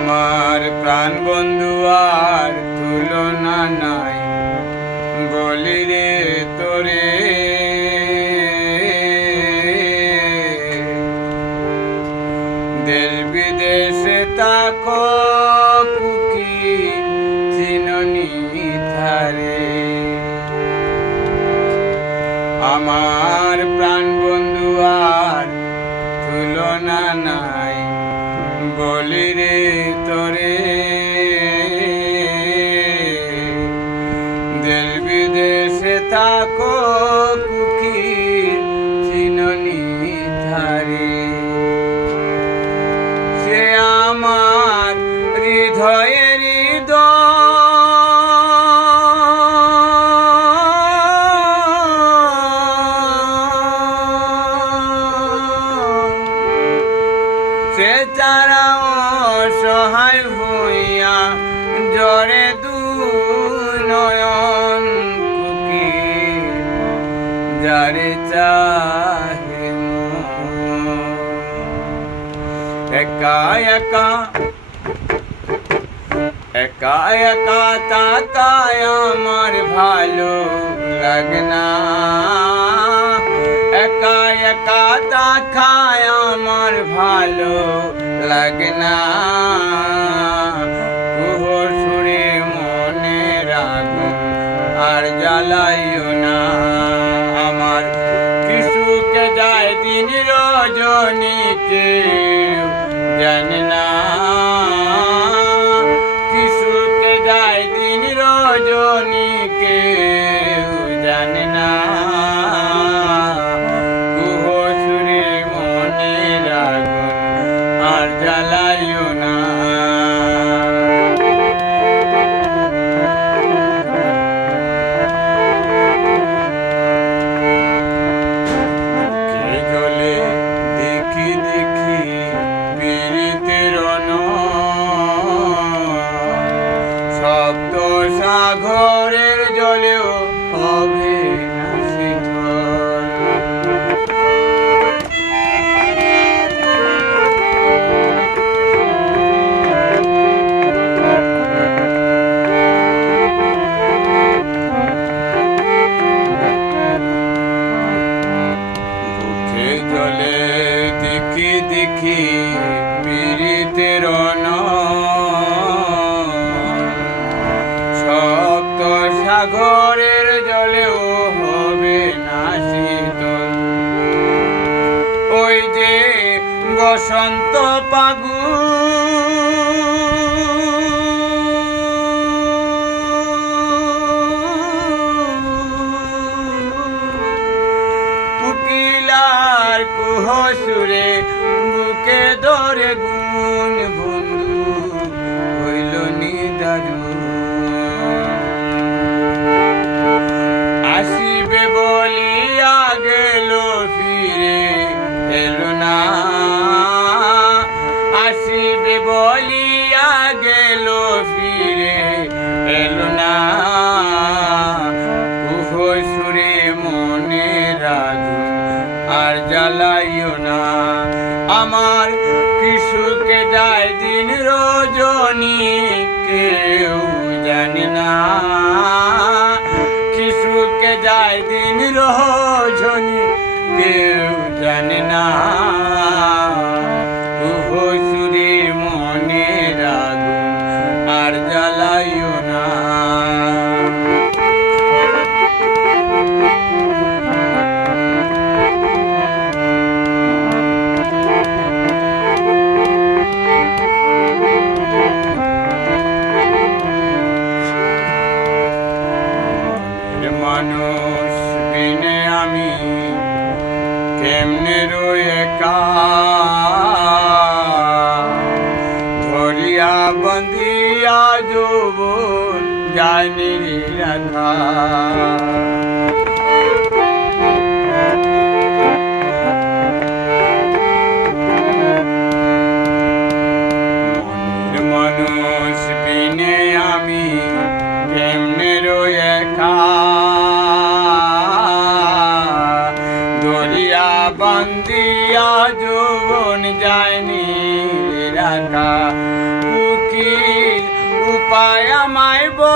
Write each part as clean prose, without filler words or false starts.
আমার প্রাণ বন্ধু আর তুলনা নাই, বলি রে তোরে দেশ বিদেশে তাকো কুকি চিননি থারে। আমার প্রাণ বন্ধু আর তুলনা নাই, বলি রে তোরে দেশ বিদেশে তাকো কুকি চিননি থারে। সে আমার হৃদয়ের সে তারা অসহায় হইয়া জরে দুনয়ন কুকি যারে চাহে একা একা একা একা তাকায় আমার ভালো লাগে না, একা একা তাকায় আমার ভালো লাগে না। কুহর সুরে মনে রাখো আর জ্বালাইও না আমার কিছুকে যায় দিন রজনী কেউ জানে না, কিছুকে যায় দিন রজনী কেউ জানে না। কুহসুরে মনে রাখো আর জ্বালাইও না। সাগরের জলেও হবে না শীতল, বুকে জলে দেখি দেখি পীড়িতের সাগরের জলেও হবে না শীতল। ওই যে বসন্ত কোকিলার কুহসুরে বুকে ধরে গুণ বন্ধু হইল নিদারুণ। আসিবে বলিয়া গেল ফিরে এলো না, আসিবে বলিয়া গেল ফিরে এলো না। কুহসুরে মনে রাখো আর জ্বালাইও না আমার কিছুকে যায় দিন রজনী কেউ জানে না, কিছুকে যায় দিন রজনী কেউ জানে না। কুহসুরে মনে রাখো আর জ্বালাইও না। মানুষ বিনে আমি কেমনে রয়ে একা, ধরিয়া বন্দিয়া যৌবন জানি রাখা। মানুষ বিনে আমি কেমনে রয়ে একা, দরিয়া বান্দিয়া যৌবন যায়নি রাখা। পায় আমায় বল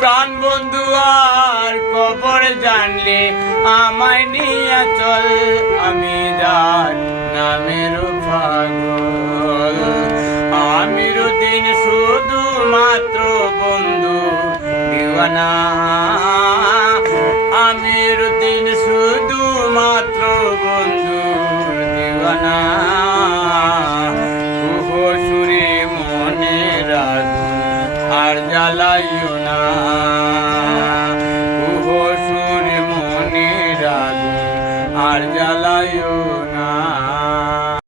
প্রাণ বন্ধু আর কবর জানলে আমায় নিয়ে চল আমি যার নামের পাগল আমির দিন শুধু মাত্র বন্ধু দিওয়ানা আমির দিন শুধু মাত্র বন্ধু দিওয়ানা কুহো সুরে মনে রাখুন আর জ্বালাইও না কুহো সুরে মনে রাখুন আর জ্বালাইও